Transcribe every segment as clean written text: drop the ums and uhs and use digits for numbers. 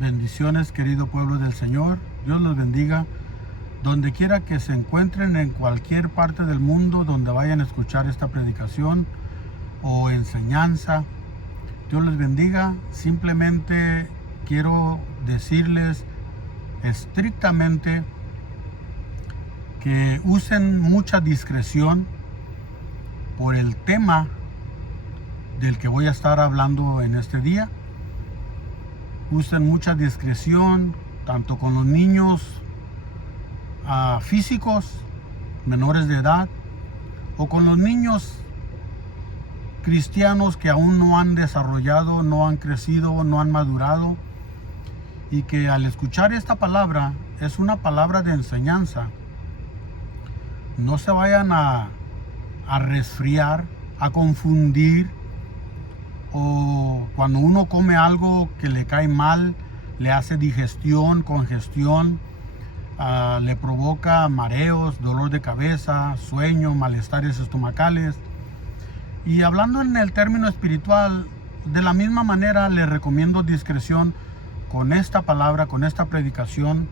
Bendiciones, querido pueblo del Señor. Dios los bendiga. Donde quiera que se encuentren, en cualquier parte del mundo donde vayan a escuchar esta predicación o enseñanza, Dios les bendiga. Simplemente quiero decirles estrictamente que usen mucha discreción por el tema del que voy a estar hablando en este día. Usen mucha discreción tanto con los niños físicos menores de edad o con los niños cristianos que aún no han desarrollado, no han crecido, no han madurado, y que al escuchar esta palabra es una palabra de enseñanza. No se vayan a resfriar, a confundir, o cuando uno come algo que le cae mal, le hace digestión, congestión, le provoca mareos, dolor de cabeza, sueño, malestares estomacales. Y hablando en el término espiritual, de la misma manera les recomiendo discreción con esta palabra, con esta predicación.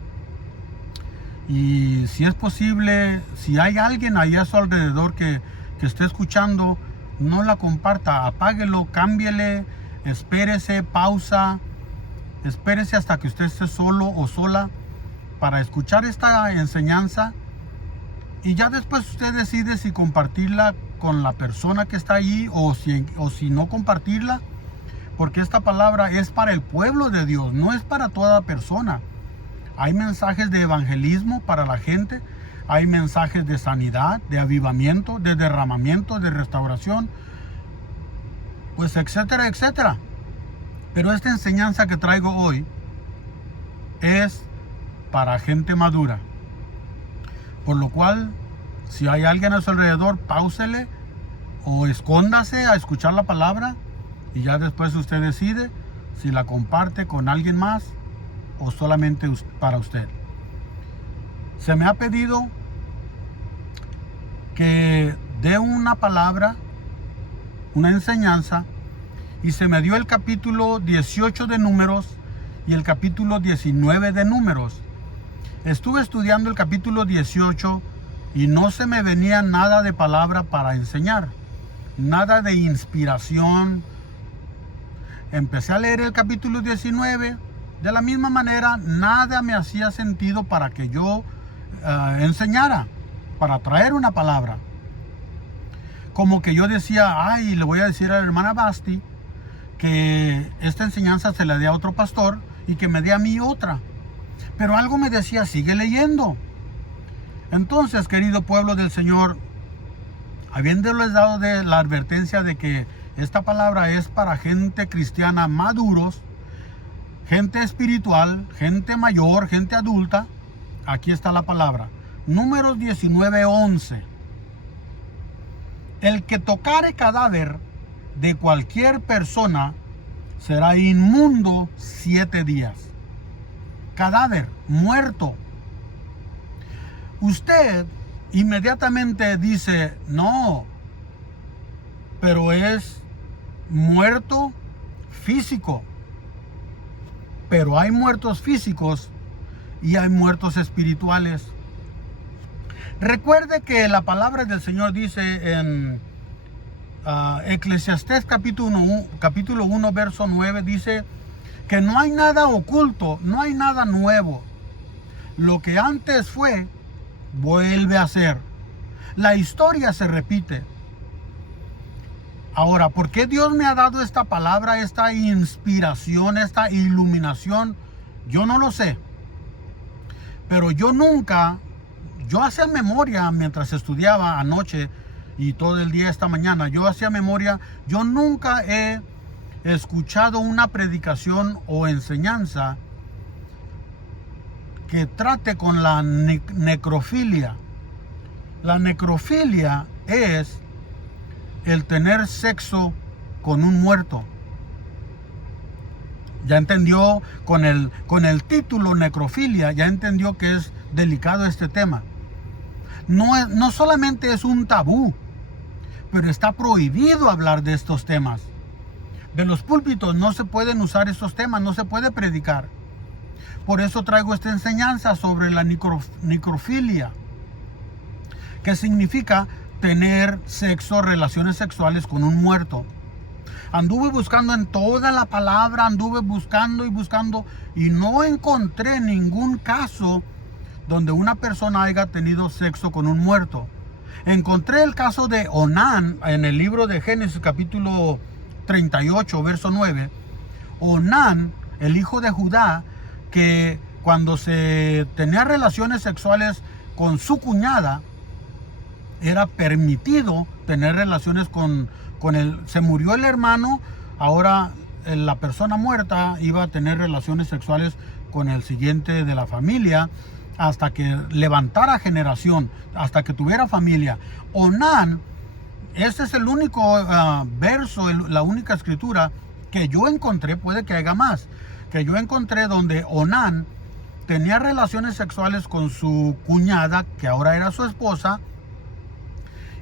Y si es posible, si hay alguien ahí a su alrededor que esté escuchando, no la comparta, apáguelo, cámbiele, espérese, pausa, espérese hasta que usted esté solo o sola para escuchar esta enseñanza, y ya después usted decide si compartirla con la persona que está allí o si no compartirla, porque esta palabra es para el pueblo de Dios, no es para toda persona. Hay mensajes de evangelismo para la gente, hay mensajes de sanidad, de avivamiento, de derramamiento, de restauración, pues etcétera, etcétera. Pero esta enseñanza que traigo hoy es para gente madura. Por lo cual, si hay alguien a su alrededor, páusele o escóndase a escuchar la palabra, y ya después usted decide si la comparte con alguien más o solamente para usted. Se me ha pedido que dé una palabra, una enseñanza, y se me dio el capítulo 18 de Números y el capítulo 19 de Números. Estuve estudiando el capítulo 18 y no se me venía nada de palabra para enseñar, nada de inspiración. Empecé a leer el capítulo 19, de la misma manera nada me hacía sentido para que yo enseñara, para traer una palabra. Como que yo decía, ay, le voy a decir a la hermana Basti que esta enseñanza se la dé a otro pastor y que me dé a mí otra. Pero algo me decía, sigue leyendo. Entonces, querido pueblo del Señor, habiéndoles dado de la advertencia de que esta palabra es para gente cristiana maduros, gente espiritual, gente mayor, gente adulta, aquí está la palabra. Números 19:11. El que tocare cadáver de cualquier persona será inmundo 7 días. Cadáver, muerto. Usted inmediatamente dice, no, pero es muerto físico. Pero hay muertos físicos y hay muertos espirituales. Recuerde que la palabra del Señor dice en Eclesiastés capítulo 1, verso 9, dice que no hay nada oculto, no hay nada nuevo. Lo que antes fue, vuelve a ser. La historia se repite. Ahora, ¿por qué Dios me ha dado esta palabra, esta inspiración, esta iluminación? Yo no lo sé. Pero yo hacía memoria mientras estudiaba anoche y todo el día esta mañana. Yo hacía memoria, yo nunca he escuchado una predicación o enseñanza que trate con la necrofilia. La necrofilia es el tener sexo con un muerto. Ya entendió con el título necrofilia, ya entendió que es delicado este tema. No solamente es un tabú, pero está prohibido hablar de estos temas. De los púlpitos no se pueden usar estos temas, no se puede predicar. Por eso traigo esta enseñanza sobre la necrofilia, que significa tener sexo, relaciones sexuales con un muerto. Anduve buscando en toda la palabra, anduve buscando y no encontré ningún caso donde una persona haya tenido sexo con un muerto. Encontré el caso de Onán en el libro de Génesis capítulo 38, verso 9. Onán, el hijo de Judá, que cuando se tenía relaciones sexuales con su cuñada, era permitido tener relaciones con él. Se murió el hermano, ahora la persona muerta iba a tener relaciones sexuales con el siguiente de la familia hasta que levantara generación, hasta que tuviera familia. Onán, este es el único verso, la única escritura que yo encontré, puede que haya más, que yo encontré donde Onán tenía relaciones sexuales con su cuñada, que ahora era su esposa.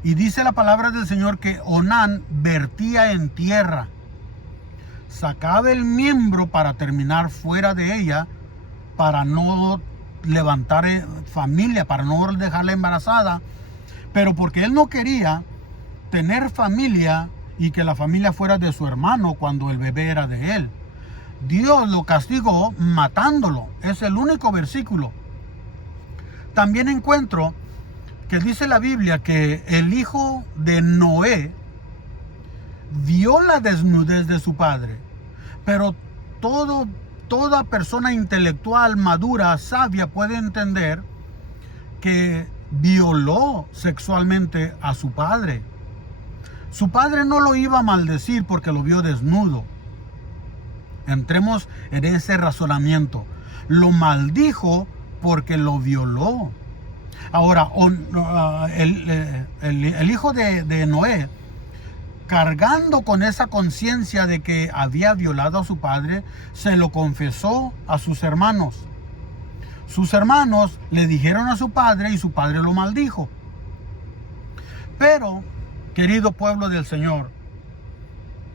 Y dice la palabra del Señor que Onán vertía en tierra, sacaba el miembro para terminar fuera de ella, para no levantar familia, para no dejarla embarazada, pero porque él no quería tener familia y que la familia fuera de su hermano cuando el bebé era de él. Dios lo castigó matándolo. Es el único versículo. También encuentro que dice la Biblia que el hijo de Noé vio la desnudez de su padre, pero toda persona intelectual, madura, sabia puede entender que violó sexualmente a su padre. Su padre no lo iba a maldecir porque lo vio desnudo. Entremos en ese razonamiento. Lo maldijo porque lo violó. Ahora, el hijo de Noé, cargando con esa conciencia de que había violado a su padre, se lo confesó a sus hermanos. Sus hermanos le dijeron a su padre y su padre lo maldijo. Pero, querido pueblo del Señor,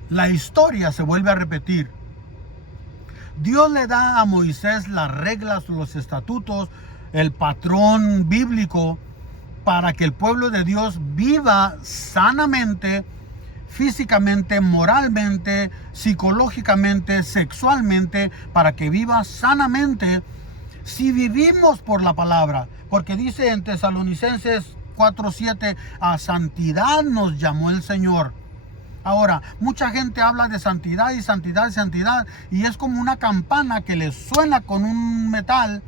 la historia se vuelve a repetir. Dios le da a Moisés las reglas, los estatutos, el patrón bíblico para que el pueblo de Dios viva sanamente, físicamente, moralmente, psicológicamente, sexualmente, para que viva sanamente si vivimos por la palabra. Porque dice en Tesalonicenses 4:7, a santidad nos llamó el Señor. Ahora, mucha gente habla de santidad y santidad y santidad, y es como una campana que le suena con un metal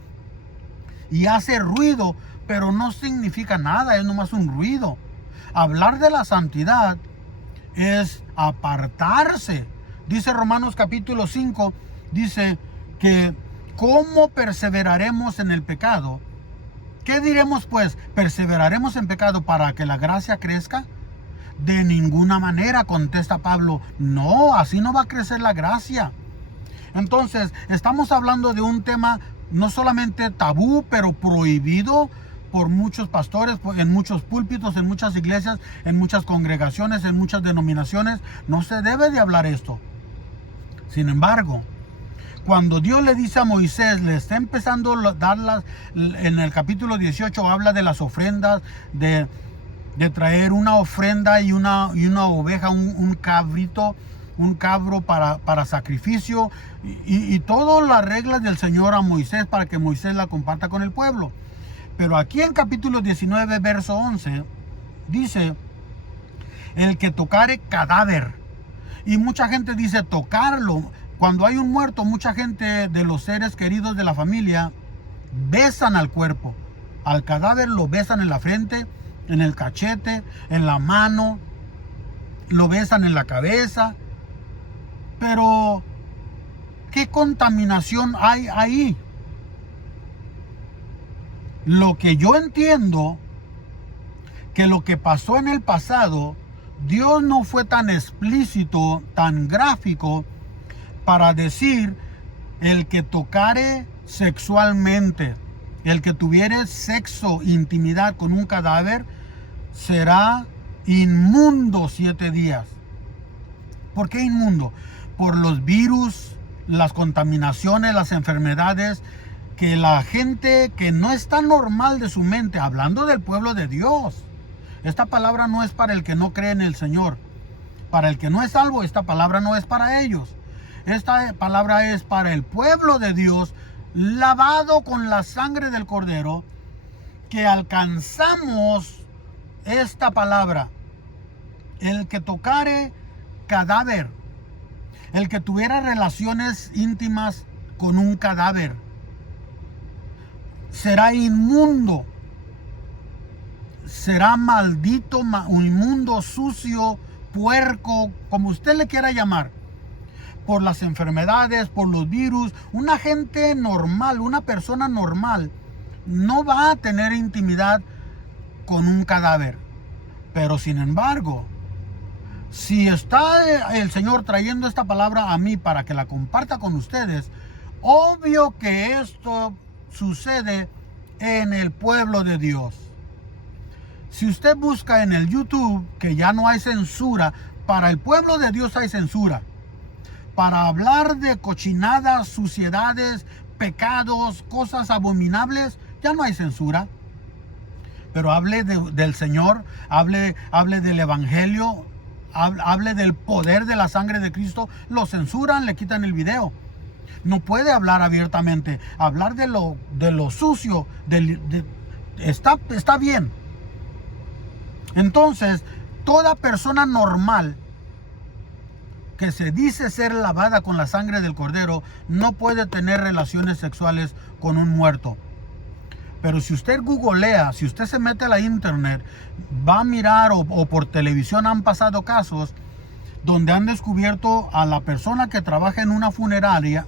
y hace ruido, pero no significa nada, es nomás un ruido. Hablar de la santidad es apartarse. Dice Romanos capítulo 5, dice que ¿cómo perseveraremos en el pecado? ¿Qué diremos pues? ¿Perseveraremos en pecado para que la gracia crezca? De ninguna manera, contesta Pablo. No, así no va a crecer la gracia. Entonces, estamos hablando de un tema no solamente tabú, pero prohibido por muchos pastores, en muchos púlpitos, en muchas iglesias, en muchas congregaciones, en muchas denominaciones. No se debe de hablar esto. Sin embargo, cuando Dios le dice a Moisés, le está empezando a darlas, en el capítulo 18 habla de las ofrendas, de traer una ofrenda y una oveja, un cabrito, un cabro para sacrificio, y todas las reglas del Señor a Moisés para que Moisés la comparta con el pueblo. Pero aquí en capítulo 19, verso 11, dice, el que tocare cadáver. Y mucha gente dice tocarlo. Cuando hay un muerto, mucha gente de los seres queridos de la familia besan al cuerpo. Al cadáver lo besan en la frente, en el cachete, en la mano, lo besan en la cabeza. Pero, ¿qué contaminación hay ahí? Lo que yo entiendo, que lo que pasó en el pasado, Dios no fue tan explícito, tan gráfico, para decir el que tocare sexualmente, el que tuviere sexo, intimidad con un cadáver, será inmundo 7 días. ¿Por qué inmundo? Por los virus, las contaminaciones, las enfermedades, que la gente que no está normal de su mente, hablando del pueblo de Dios. Esta palabra no es para el que no cree en el Señor. Para el que no es salvo, esta palabra no es para ellos. Esta palabra es para el pueblo de Dios, lavado con la sangre del Cordero, que alcanzamos esta palabra. El que tocare cadáver, el que tuviera relaciones íntimas con un cadáver, será inmundo, será maldito, inmundo, sucio, puerco, como usted le quiera llamar, por las enfermedades, por los virus. Una gente normal, una persona normal, no va a tener intimidad con un cadáver. Pero sin embargo, si está el Señor trayendo esta palabra a mí para que la comparta con ustedes, obvio que esto sucede en el pueblo de Dios. Si usted busca en el YouTube, que ya no hay censura, para el pueblo de Dios hay censura. Para hablar de cochinadas, suciedades, pecados, cosas abominables, ya no hay censura. Pero hable del Señor, hable del Evangelio, hable del poder de la sangre de Cristo, lo censuran, le quitan el video. No puede hablar abiertamente. Hablar de lo sucio, está bien. Entonces, toda persona normal que se dice ser lavada con la sangre del Cordero no puede tener relaciones sexuales con un muerto. Pero si usted googlea, si usted se mete a la internet, va a mirar o por televisión han pasado casos donde han descubierto a la persona que trabaja en una funeraria,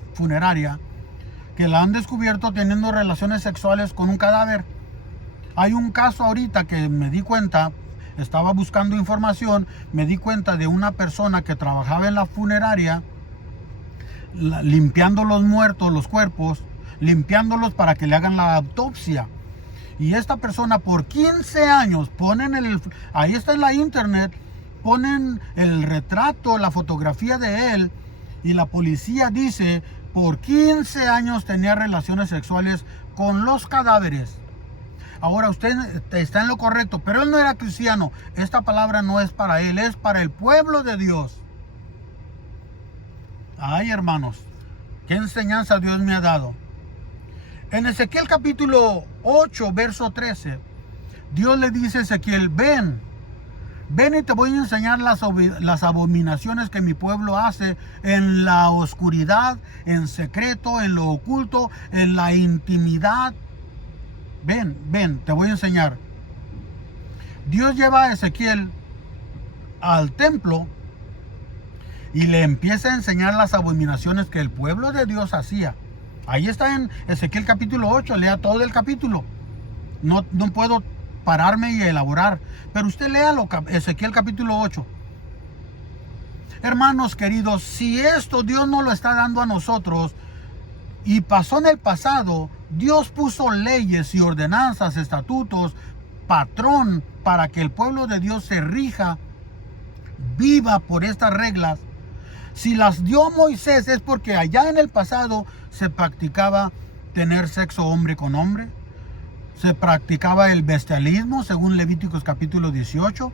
que la han descubierto teniendo relaciones sexuales con un cadáver. Hay un caso ahorita que me di cuenta, estaba buscando información, me di cuenta de una persona que trabajaba en la funeraria, limpiando los muertos, los cuerpos, limpiándolos para que le hagan la autopsia. Y esta persona por 15 años ahí está en la internet, ponen el retrato, la fotografía de él, y la policía dice por 15 años tenía relaciones sexuales con los cadáveres. Ahora usted está en lo correcto, pero él no era cristiano. Esta palabra no es para él, es para el pueblo de Dios. Ay, hermanos, qué enseñanza Dios me ha dado. En Ezequiel capítulo 8, verso 13, Dios le dice a Ezequiel, ven y te voy a enseñar las abominaciones que mi pueblo hace en la oscuridad, en secreto, en lo oculto, en la intimidad. Ven, te voy a enseñar. Dios lleva a Ezequiel al templo y le empieza a enseñar las abominaciones que el pueblo de Dios hacía. Ahí está en Ezequiel capítulo 8, lea todo el capítulo. No puedo pararme y elaborar, pero usted léalo, Ezequiel capítulo 8. Hermanos queridos, si esto Dios nos lo está dando a nosotros y pasó en el pasado, Dios puso leyes y ordenanzas, estatutos, patrón para que el pueblo de Dios se rija, viva por estas reglas. Si las dio Moisés es porque allá en el pasado se practicaba tener sexo hombre con hombre. Se practicaba el bestialismo, según Levíticos capítulo 18.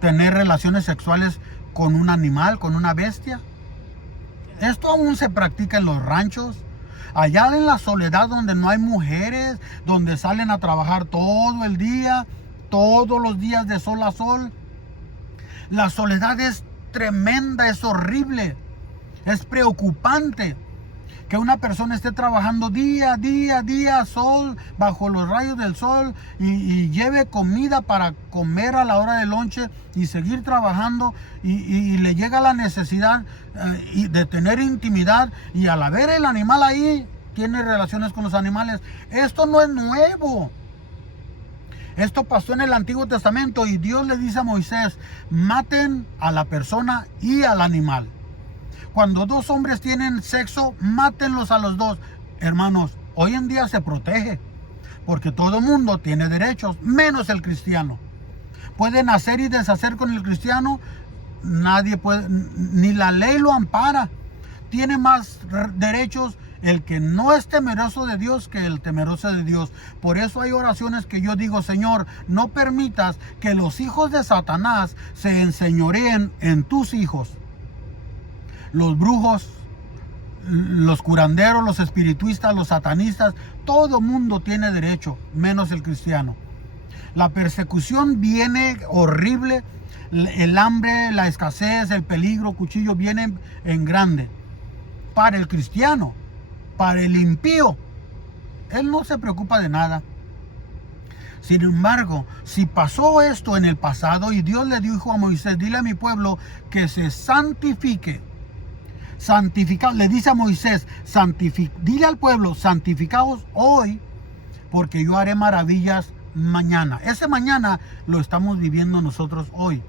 Tener relaciones sexuales con un animal, con una bestia. Esto aún se practica en los ranchos. Allá en la soledad donde no hay mujeres, donde salen a trabajar todo el día, todos los días de sol a sol. La soledad es tremenda, es horrible, es preocupante. Que una persona esté trabajando día a día, sol, bajo los rayos del sol, y lleve comida para comer a la hora del lonche y seguir trabajando, y le llega la necesidad de tener intimidad, y al haber el animal ahí, tiene relaciones con los animales. Esto no es nuevo. Esto pasó en el Antiguo Testamento y Dios le dice a Moisés, maten a la persona y al animal. Cuando dos hombres tienen sexo, mátenlos a los dos. Hermanos, hoy en día se protege, porque todo mundo tiene derechos, menos el cristiano. Pueden hacer y deshacer con el cristiano, nadie puede, ni la ley lo ampara. tiene más derechos el que no es temeroso de Dios que el temeroso de Dios. Por eso hay oraciones que yo digo: Señor, no permitas que los hijos de Satanás se enseñoreen en tus hijos. Los brujos, los curanderos, los espiritistas, los satanistas, todo mundo tiene derecho, menos el cristiano. La persecución viene horrible, el hambre, la escasez, el peligro, cuchillo vienen en grande. Para el cristiano, para el impío, él no se preocupa de nada. Sin embargo, si pasó esto en el pasado y Dios le dijo a Moisés: dile a mi pueblo que se santifique. Santificado, le dice a Moisés: dile al pueblo, santificaos hoy, porque yo haré maravillas mañana. Ese mañana lo estamos viviendo nosotros hoy.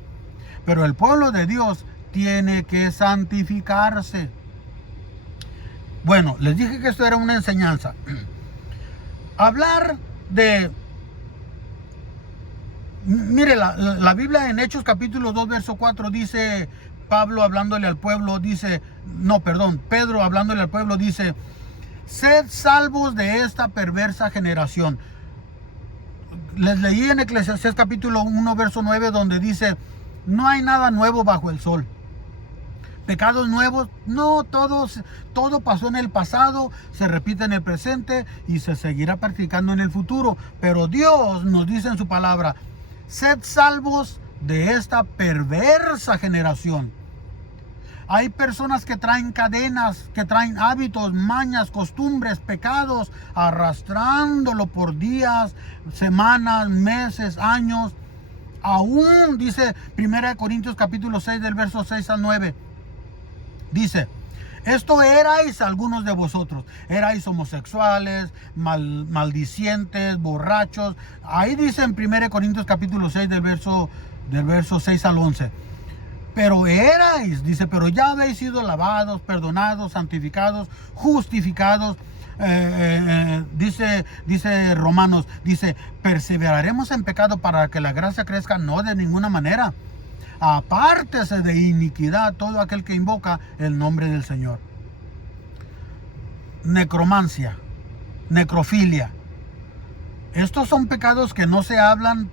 Pero el pueblo de Dios tiene que santificarse. Bueno, les dije que esto era una enseñanza. Hablar de... Mire, la Biblia en Hechos capítulo 2, verso 4 dice... Pedro hablándole al pueblo dice: sed salvos de esta perversa generación. Les leí en Eclesiastés capítulo 1, verso 9, donde dice: no hay nada nuevo bajo el sol. Pecados nuevos, no, todo pasó en el pasado, se repite en el presente y se seguirá practicando en el futuro. Pero Dios nos dice en su palabra: sed salvos de esta perversa generación. Hay personas que traen cadenas, que traen hábitos, mañas, costumbres, pecados, arrastrándolo por días, semanas, meses, años. Aún dice 1 Corintios capítulo 6 del verso 6 al 9. Dice: esto erais algunos de vosotros. Erais homosexuales, maldicientes, borrachos. Ahí dice en 1 Corintios capítulo 6 del verso 6 al 11. Pero erais, dice, pero ya habéis sido lavados, perdonados, santificados, justificados. Dice Romanos, dice: perseveraremos en pecado para que la gracia crezca. No, de ninguna manera. Apártese de iniquidad todo aquel que invoca el nombre del Señor. Necromancia, necrofilia. Estos son pecados que no se hablan,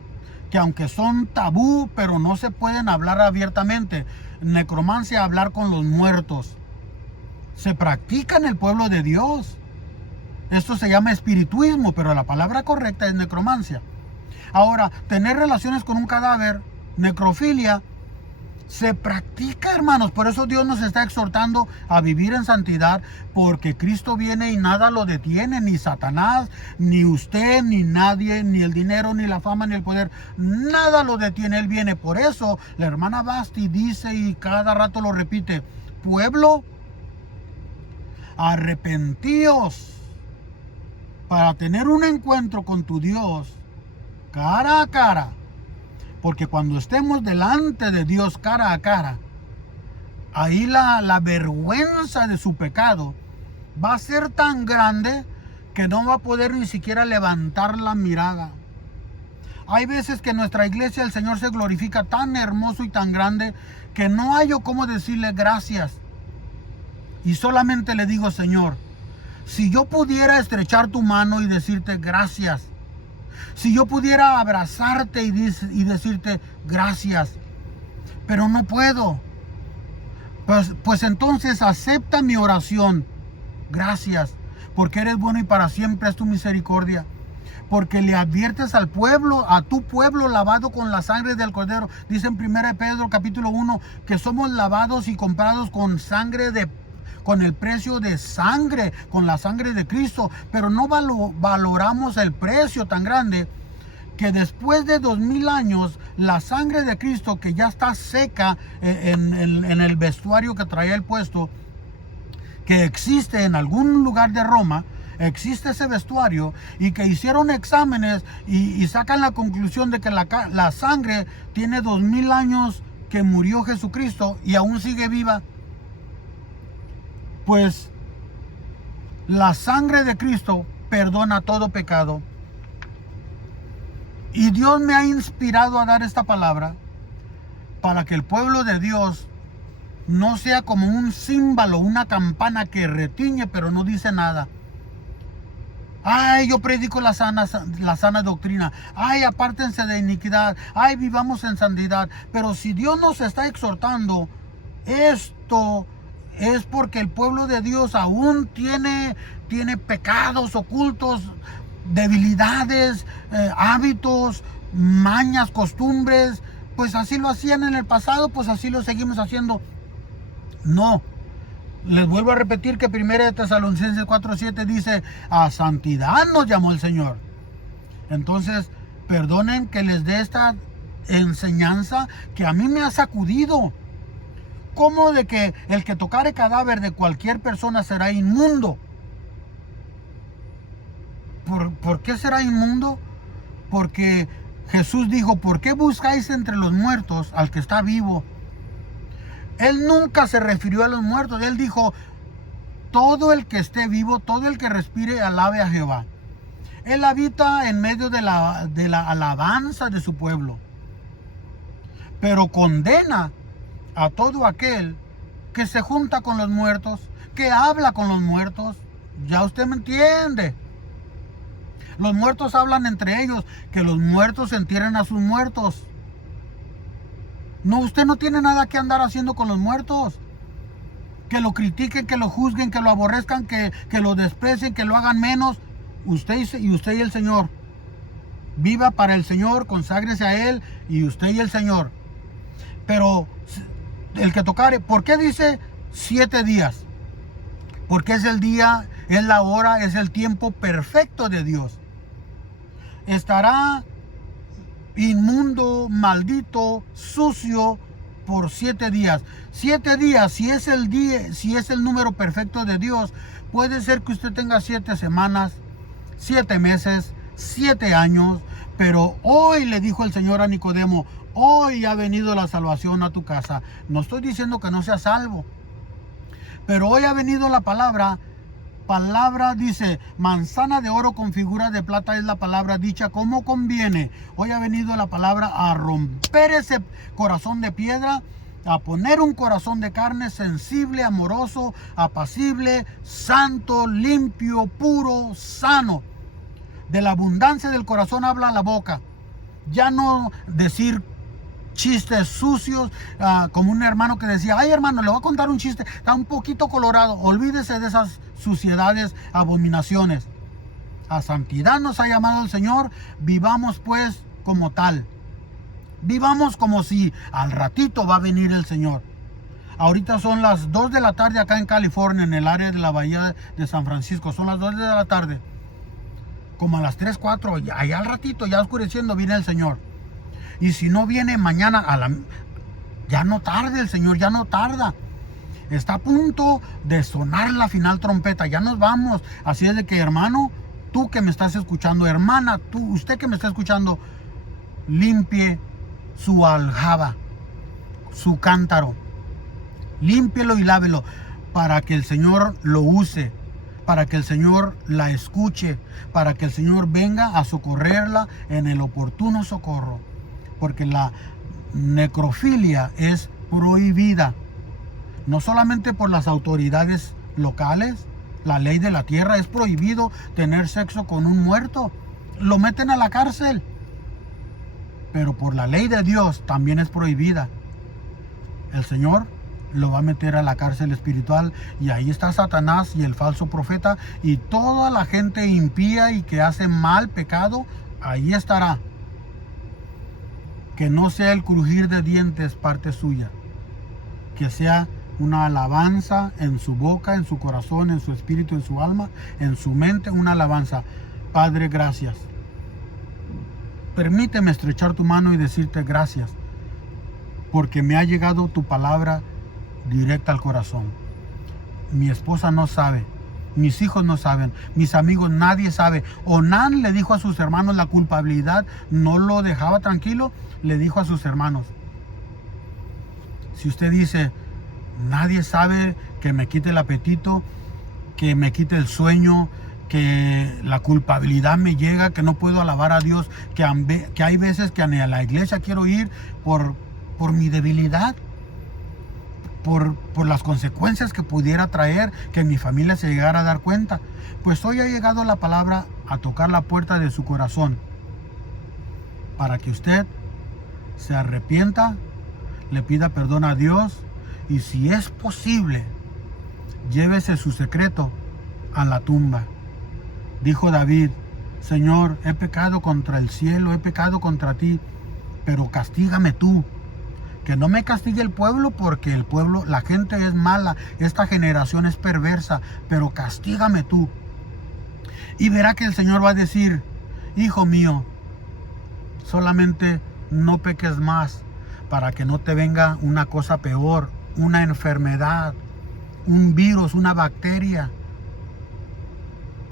que aunque son tabú, pero no se pueden hablar abiertamente. Necromancia, hablar con los muertos, se practica en el pueblo de Dios. Esto se llama espiritismo, pero la palabra correcta es necromancia. Ahora, tener relaciones con un cadáver, necrofilia, se practica, hermanos. Por eso Dios nos está exhortando a vivir en santidad, porque Cristo viene y nada lo detiene, ni Satanás, ni usted, ni nadie, ni el dinero, ni la fama, ni el poder. Nada lo detiene, Él viene. Por eso la hermana Basti dice, y cada rato lo repite: pueblo, arrepentíos para tener un encuentro con tu Dios cara a cara. Porque cuando estemos delante de Dios cara a cara, ahí la vergüenza de su pecado va a ser tan grande que no va a poder ni siquiera levantar la mirada. Hay veces que en nuestra iglesia el Señor se glorifica tan hermoso y tan grande que no hay yo cómo decirle gracias. Y solamente le digo: Señor, si yo pudiera estrechar tu mano y decirte gracias, si yo pudiera abrazarte y decirte gracias, pero no puedo, pues entonces acepta mi oración. Gracias, porque eres bueno y para siempre es tu misericordia. Porque le adviertes al pueblo, a tu pueblo lavado con la sangre del Cordero. Dice en 1 Pedro capítulo 1 que somos lavados y comprados con con el precio de sangre, con la sangre de Cristo. Pero no valoramos el precio tan grande que después de 2000 años, la sangre de Cristo, que ya está seca en el vestuario que traía el puesto, que existe en algún lugar de Roma, existe ese vestuario, y que hicieron exámenes y sacan la conclusión de que la sangre tiene 2000 años que murió Jesucristo y aún sigue viva. Pues la sangre de Cristo perdona todo pecado. Y Dios me ha inspirado a dar esta palabra para que el pueblo de Dios no sea como un címbalo, una campana que retiñe pero no dice nada. Ay, yo predico la sana doctrina. Ay, apártense de iniquidad. Ay, vivamos en santidad. Pero si Dios nos está exhortando, esto es porque el pueblo de Dios aún tiene pecados ocultos, debilidades, hábitos, mañas, costumbres. Pues así lo hacían en el pasado, pues así lo seguimos haciendo. No. Les vuelvo a repetir que 1 Tesalonicenses 4:7 dice, a santidad nos llamó el Señor. Entonces, perdonen que les dé esta enseñanza que a mí me ha sacudido. ¿Cómo de que el que tocare cadáver de cualquier persona será inmundo? ¿Por qué será inmundo? Porque Jesús dijo, ¿por qué buscáis entre los muertos al que está vivo? Él nunca se refirió a los muertos. Él dijo, todo el que esté vivo, todo el que respire, alabe a Jehová. Él habita en medio de la alabanza de su pueblo. Pero condena a todo aquel que se junta con los muertos, que habla con los muertos. Ya usted me entiende. Los muertos hablan entre ellos, que los muertos entierren a sus muertos. No, usted no tiene nada que andar haciendo con los muertos. Que lo critiquen, que lo juzguen, que lo aborrezcan, que lo desprecien, que lo hagan menos. Usted y el Señor. Viva para el Señor, conságrese a Él y usted y el Señor. Pero el que tocare, ¿por qué dice 7 días? Porque es el día, es la hora, es el tiempo perfecto de Dios. Estará inmundo, maldito, sucio por 7 días. 7 días, si es el número perfecto de Dios, puede ser que usted tenga 7 semanas, 7 meses, 7 años, pero hoy le dijo el Señor a Nicodemo, hoy ha venido la salvación a tu casa. No estoy diciendo que no sea salvo, pero hoy ha venido la palabra dice, manzana de oro con figura de plata es la palabra dicha como conviene. Hoy ha venido la palabra a romper ese corazón de piedra, a poner un corazón de carne sensible, amoroso, apacible, santo, limpio, puro, sano. De la abundancia del corazón habla la boca. Ya no decir chistes sucios, como un hermano que decía, ay hermano, le voy a contar un chiste, está un poquito colorado. Olvídese de esas suciedades, abominaciones. A santidad nos ha llamado el Señor. Vivamos pues como tal. Vivamos como si al ratito va a venir el Señor. Ahorita son las 2 de la tarde acá en California, en el área de la bahía de San Francisco. Son las 2 de la tarde. Como a las 3, 4, allá al ratito, ya oscureciendo, viene el Señor. Y si no viene mañana, ya no tarde el Señor, ya no tarda. Está a punto de sonar la final trompeta, ya nos vamos. Así es de que, hermano, tú que me estás escuchando, hermana, usted que me está escuchando, limpie su aljaba, su cántaro. Límpielo y lávelo para que el Señor lo use, para que el Señor la escuche, para que el Señor venga a socorrerla en el oportuno socorro. Porque la necrofilia es prohibida, no solamente por las autoridades locales, la ley de la tierra, es prohibido tener sexo con un muerto, lo meten a la cárcel, pero por la ley de Dios también es prohibida. El Señor lo va a meter a la cárcel espiritual y ahí está Satanás y el falso profeta y toda la gente impía y que hace mal, pecado, ahí estará. Que no sea el crujir de dientes parte suya, que sea una alabanza en su boca, en su corazón, en su espíritu, en su alma, en su mente, una alabanza. Padre, gracias. Permíteme estrechar tu mano y decirte gracias, porque me ha llegado tu palabra directa al corazón. Mi esposa no sabe, mis hijos no saben, mis amigos, nadie sabe. Onán le dijo a sus hermanos la culpabilidad, no lo dejaba tranquilo, le dijo a sus hermanos. Si usted dice, nadie sabe, que me quite el apetito, que me quite el sueño, que la culpabilidad me llega, que no puedo alabar a Dios, que hay veces que a la iglesia quiero ir por mi debilidad. por las consecuencias que pudiera traer que mi familia se llegara a dar cuenta. Pues hoy ha llegado la palabra a tocar la puerta de su corazón para que usted se arrepienta, le pida perdón a Dios y si es posible, llévese su secreto a la tumba. Dijo David: Señor, he pecado contra el cielo, he pecado contra ti, pero castígame tú. Que no me castigue el pueblo, porque el pueblo, la gente es mala, esta generación es perversa, pero castígame tú. Y verá que el Señor va a decir: hijo mío, solamente no peques más, para que no te venga una cosa peor, una enfermedad, un virus, una bacteria.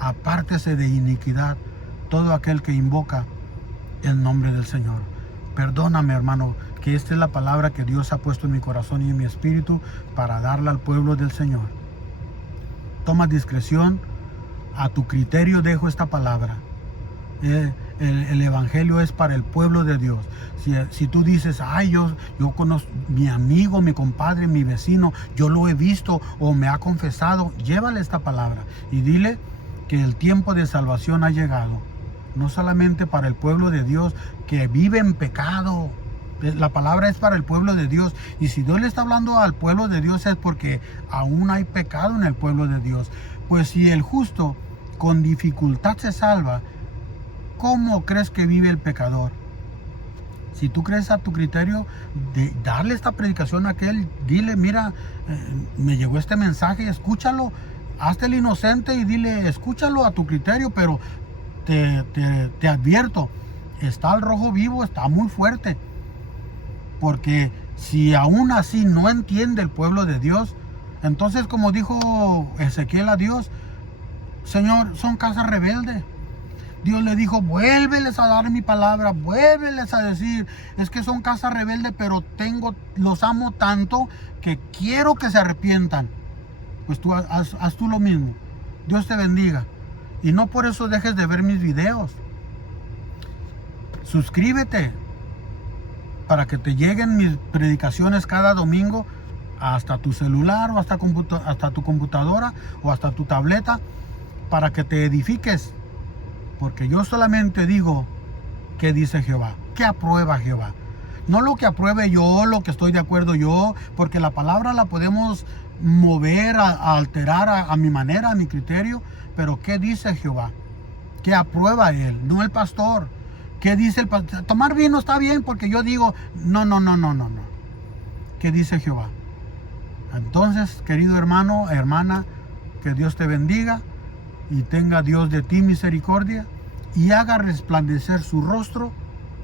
Apártese de iniquidad todo aquel que invoca el nombre del Señor. Perdóname, hermano, que esta es la palabra que Dios ha puesto en mi corazón y en mi espíritu para darla al pueblo del Señor. Toma discreción, a tu criterio dejo esta palabra. El evangelio es para el pueblo de Dios. Si tú dices: ay, yo conozco mi amigo, mi compadre, mi vecino, yo lo he visto o me ha confesado, llévale esta palabra y dile que el tiempo de salvación ha llegado, no solamente para el pueblo de Dios que vive en pecado. La palabra es para el pueblo de Dios, y si Dios le está hablando al pueblo de Dios es porque aún hay pecado en el pueblo de Dios. Pues si el justo con dificultad se salva, ¿cómo crees que vive el pecador? Si tú crees a tu criterio de darle esta predicación a aquel, dile: mira, me llegó este mensaje, escúchalo. Hazte el inocente y dile: escúchalo a tu criterio, pero te advierto, está el rojo vivo, está muy fuerte. Porque si aún así no entiende el pueblo de Dios, entonces, como dijo Ezequiel a Dios: Señor, son casa rebelde. Dios le dijo: vuélveles a dar mi palabra, vuélveles a decir, es que son casa rebelde, pero los amo tanto que quiero que se arrepientan. Pues tú haz tú lo mismo. Dios te bendiga. Y no por eso dejes de ver mis videos. Suscríbete para que te lleguen mis predicaciones cada domingo hasta tu celular o hasta tu computadora o hasta tu tableta, para que te edifiques. Porque yo solamente digo qué dice Jehová, qué aprueba Jehová. No lo que apruebe yo, lo que estoy de acuerdo yo, porque la palabra la podemos mover, a alterar a mi manera, a mi criterio, pero ¿qué dice Jehová? ¿Qué aprueba él? No el pastor. ¿Qué dice el pastor? Tomar vino está bien porque yo digo, no. ¿Qué dice Jehová? Entonces, querido hermano, hermana, que Dios te bendiga y tenga Dios de ti misericordia y haga resplandecer su rostro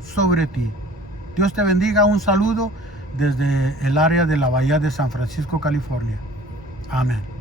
sobre ti. Dios te bendiga. Un saludo desde el área de la Bahía de San Francisco, California. Amén.